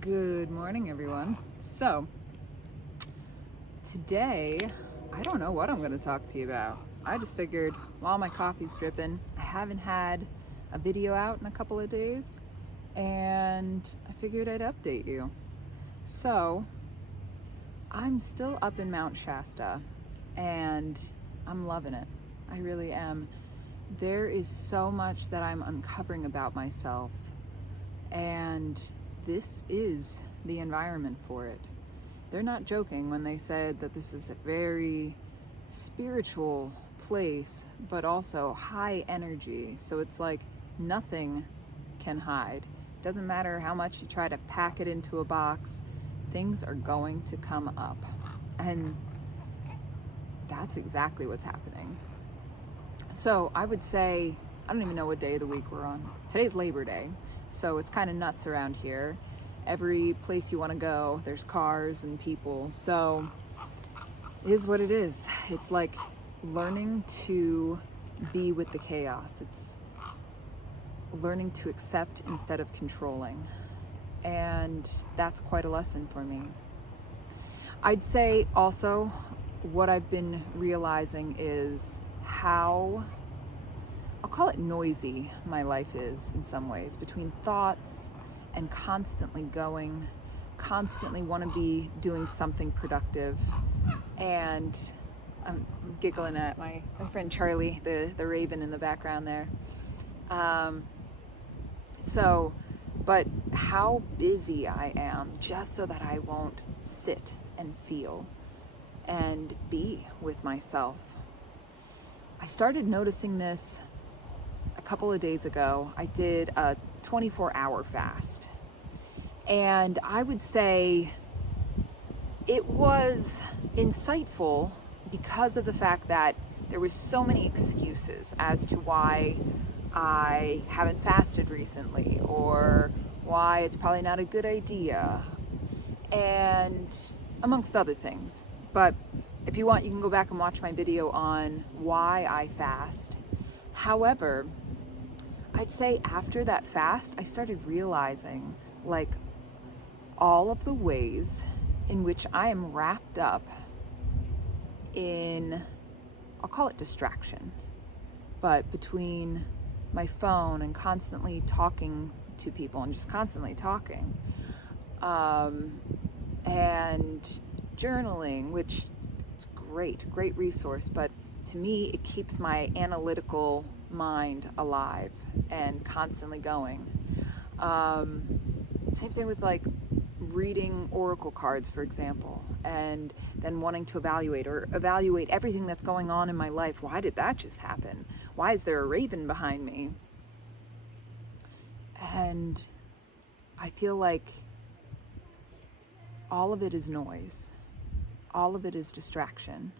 Good morning, everyone. So, today, I don't know what I'm going to talk to you about. I just figured while my coffee's dripping, I haven't had a video out in a couple of days, and I figured I'd update you. So, I'm still up in Mount Shasta, and I'm loving it. I really am. There is so much that I'm uncovering about myself, and this is the environment for it. They're not joking when they said that this is a very spiritual place, but also high energy. So it's like nothing can hide. Doesn't matter how much you try to pack it into a box, things are going to come up. And that's exactly what's happening. So I would say, I don't even know what day of the week we're on. Today's Labor Day, so it's kind of nuts around here. Every place you want to go, there's cars and people. So it is what it is. It's like learning to be with the chaos. It's learning to accept instead of controlling. And that's quite a lesson for me. I'd say also what I've been realizing is how, I'll call it noisy, my life is in some ways, between thoughts and constantly going, constantly want to be doing something productive. And I'm giggling at my friend Charlie, the raven in the background there. But how busy I am just so that I won't sit and feel and be with myself. I started noticing this a couple of days ago. I did a 24-hour fast. And I would say it was insightful because of the fact that there was so many excuses as to why I haven't fasted recently or why it's probably not a good idea, and amongst other things. But if you want, you can go back and watch my video on why I fast. However, I'd say after that fast, I started realizing like all of the ways in which I am wrapped up in, I'll call it distraction, but between my phone and constantly talking to people and just constantly talking, and journaling, which is great resource, but to me, it keeps my analytical mind alive and constantly going. Same thing with like reading oracle cards, for example, and then wanting to evaluate everything that's going on in my life. Why did that just happen? Why is there a raven behind me? And I feel like all of it is noise. All of it is distraction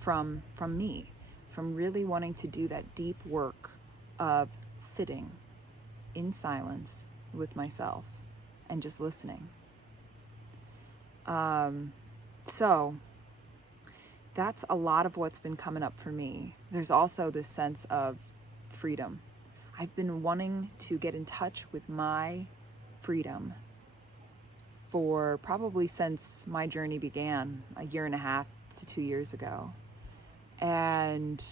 from me, from really wanting to do that deep work of sitting in silence with myself and just listening. So that's a lot of what's been coming up for me. There's also this sense of freedom. I've been wanting to get in touch with my freedom for probably since my journey began a year and a half to 2 years ago. And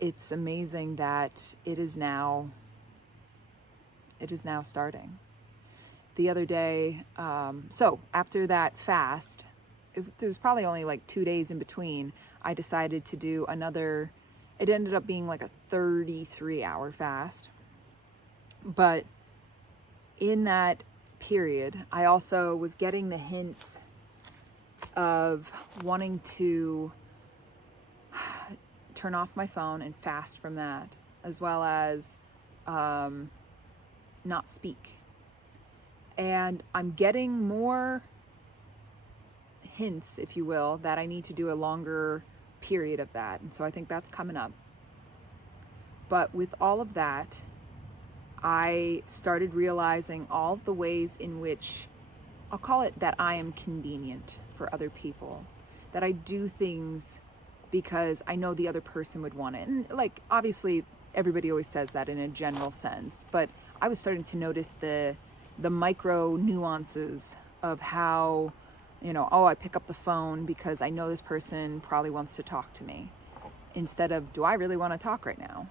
it's amazing that it is now starting. The other day, so after that fast, there was probably only like 2 days in between, I decided to do another, it ended up being like a 33-hour fast. But in that period, I also was getting the hints of wanting to turn off my phone and fast from that, as well as not speak. And I'm getting more hints, if you will, that I need to do a longer period of that. And so I think that's coming up. But with all of that, I started realizing all of the ways in which, I'll call it that I am convenient for other people, that I do things because I know the other person would want it. And like, obviously everybody always says that in a general sense, but I was starting to notice the the micro nuances of how, oh, I pick up the phone because I know this person probably wants to talk to me, instead of, do I really want to talk right now?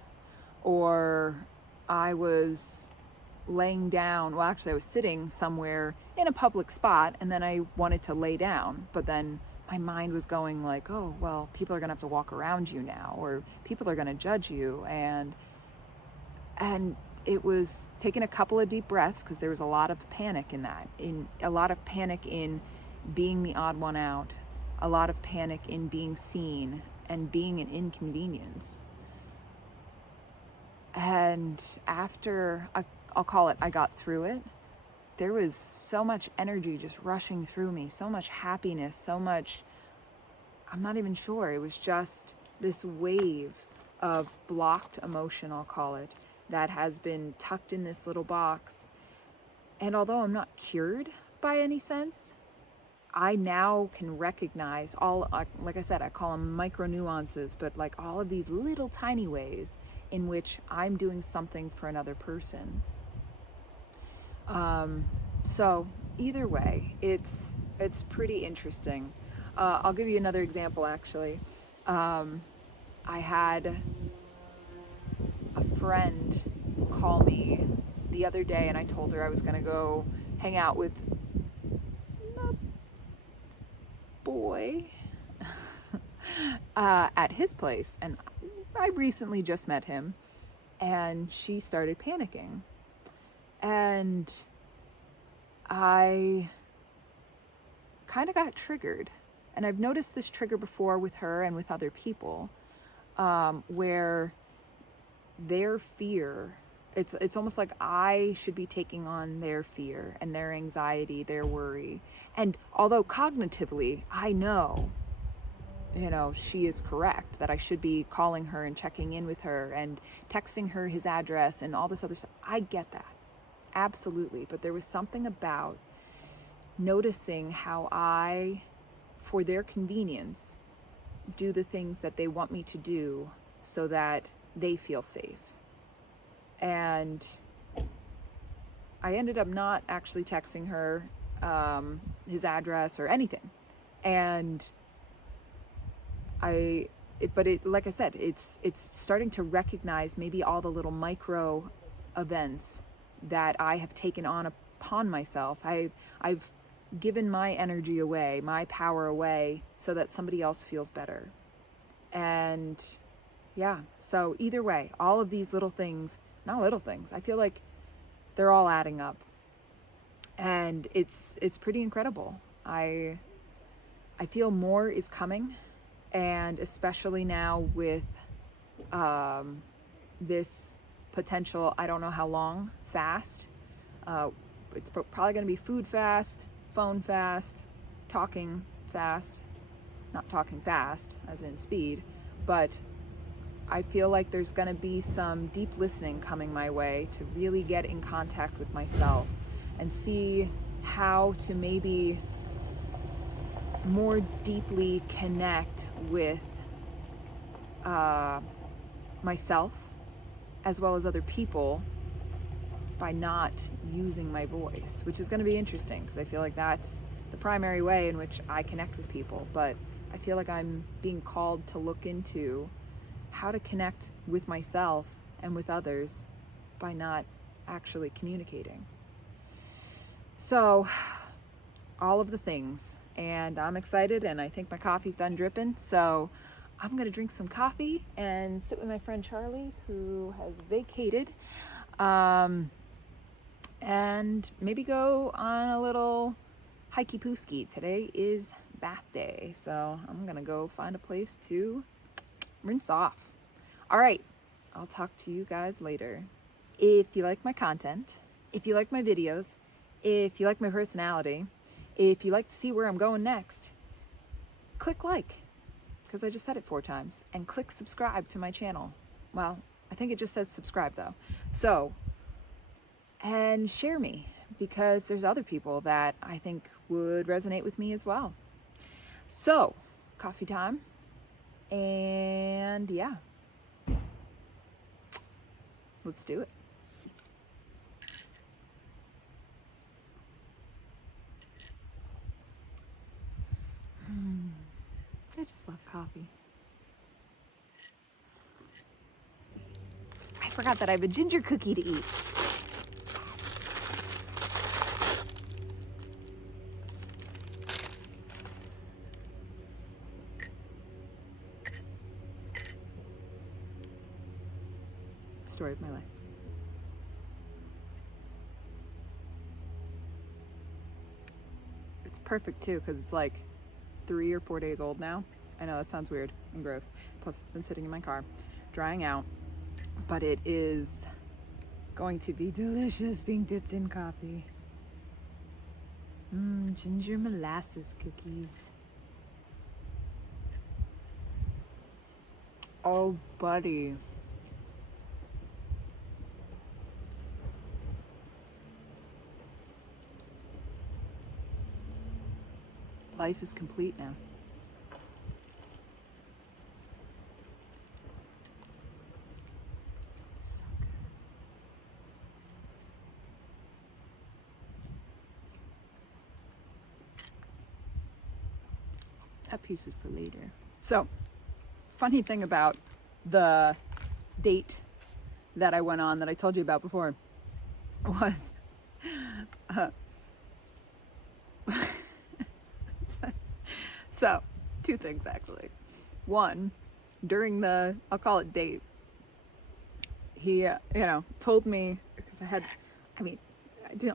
Or I was laying down, well, actually I was sitting somewhere in a public spot, and then I wanted to lay down, but then my mind was going like, oh, well, people are gonna have to walk around you now, or people are gonna judge you, and it was taking a couple of deep breaths, because there was a lot of panic in that, in a lot of panic in being the odd one out, a lot of panic in being seen and being an inconvenience. And after, I'll call it, I got through it, there was so much energy just rushing through me, so much happiness, so much, I'm not even sure, it was just this wave of blocked emotion, I'll call it, that has been tucked in this little box. And although I'm not cured by any sense, I now can recognize all, like I said, I call them micro nuances, but like all of these little tiny ways in which I'm doing something for another person. So either way, it's pretty interesting. I'll give you another example, actually. I had a friend call me the other day, and I told her I was going to go hang out with a boy at his place. And I recently just met him, and she started panicking. And I kind of got triggered. And I've noticed this trigger before with her and with other people, where their fear, it's almost like I should be taking on their fear and their anxiety, their worry. And although cognitively I know, she is correct, that I should be calling her and checking in with her and texting her his address and all this other stuff, I get that. Absolutely. But there was something about noticing how I, for their convenience, do the things that they want me to do so that they feel safe. And I ended up not actually texting her his address or anything. And like I said, it's starting to recognize maybe all the little micro events that I have taken on upon myself. I've given my energy away, my power away, so that somebody else feels better. And yeah, so either way, all of these little things, not little things, I feel like they're all adding up. And it's pretty incredible. I feel more is coming, and especially now with this potential, I don't know how long, fast. It's probably going to be food fast, phone fast, talking fast. Not talking fast, as in speed, but I feel like there's going to be some deep listening coming my way to really get in contact with myself and see how to maybe more deeply connect with myself as well as other people by not using my voice, which is going to be interesting because I feel like that's the primary way in which I connect with people. But I feel like I'm being called to look into how to connect with myself and with others by not actually communicating. So all of the things, and I'm excited, and I think my coffee's done dripping, so I'm gonna drink some coffee and sit with my friend Charlie, who has vacated, and maybe go on a little hikey pooski. Today is bath day, so I'm gonna go find a place to rinse off. All right, I'll talk to you guys later. If you like my content, if you like my videos, if you like my personality, if you like to see where I'm going next, click like, because I just said it 4 times, and click subscribe to my channel. Well, I think it just says subscribe though. So, and share me, because there's other people that I think would resonate with me as well. So, coffee time, and yeah, let's do it. coffee. I forgot that I have a ginger cookie to eat. Story of my life. It's perfect too, because it's like 3 or 4 days old now. I know that sounds weird and gross. Plus it's been sitting in my car, drying out. But it is going to be delicious being dipped in coffee. Ginger molasses cookies. Oh, buddy. Life is complete now. So good. That piece is for later. So, funny thing about the date that I went on that I told you about before was so 2 things actually. One, during the, I'll call it date, he told me, because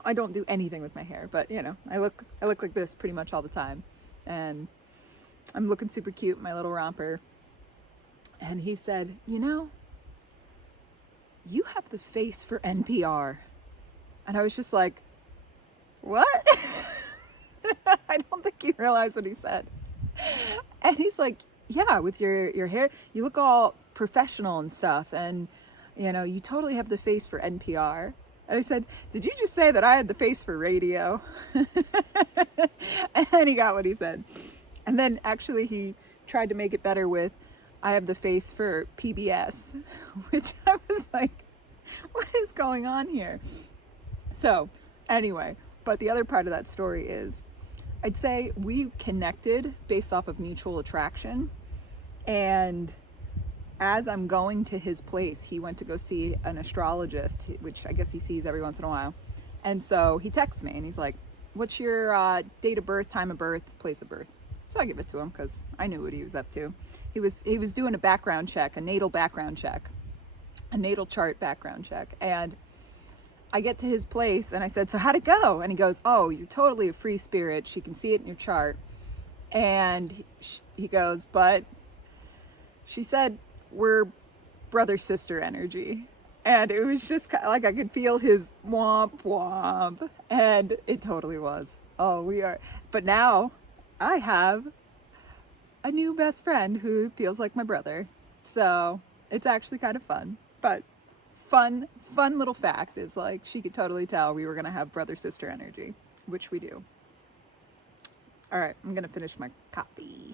I don't do anything with my hair, but I look like this pretty much all the time, and I'm looking super cute in my little romper. And he said, you have the face for NPR. And I was just like, what? I don't think you realize what he said. And he's like, yeah, with your hair, you look all professional and stuff, and you totally have the face for NPR. And I said, did you just say that I had the face for radio? And then he got what he said. And then actually he tried to make it better with, I have the face for PBS, which I was like, what is going on here? So anyway, but the other part of that story is, I'd say we connected based off of mutual attraction. And as I'm going to his place, he went to go see an astrologist, which I guess he sees every once in a while. And so he texts me and he's like, what's your date of birth, time of birth, place of birth? So I give it to him because I knew what he was up to. He was doing a background check, a natal background check, a natal chart background check. And I get to his place and I said, so how'd it go? And he goes, oh, you're totally a free spirit. She can see it in your chart. And he goes, but she said we're brother-sister energy. And it was just kind of like I could feel his womp womp. And it totally was. Oh, we are. But now I have a new best friend who feels like my brother. So it's actually kind of fun. But fun little fact is, like, she could totally tell we were going to have brother-sister energy, which we do. All right, I'm going to finish my coffee.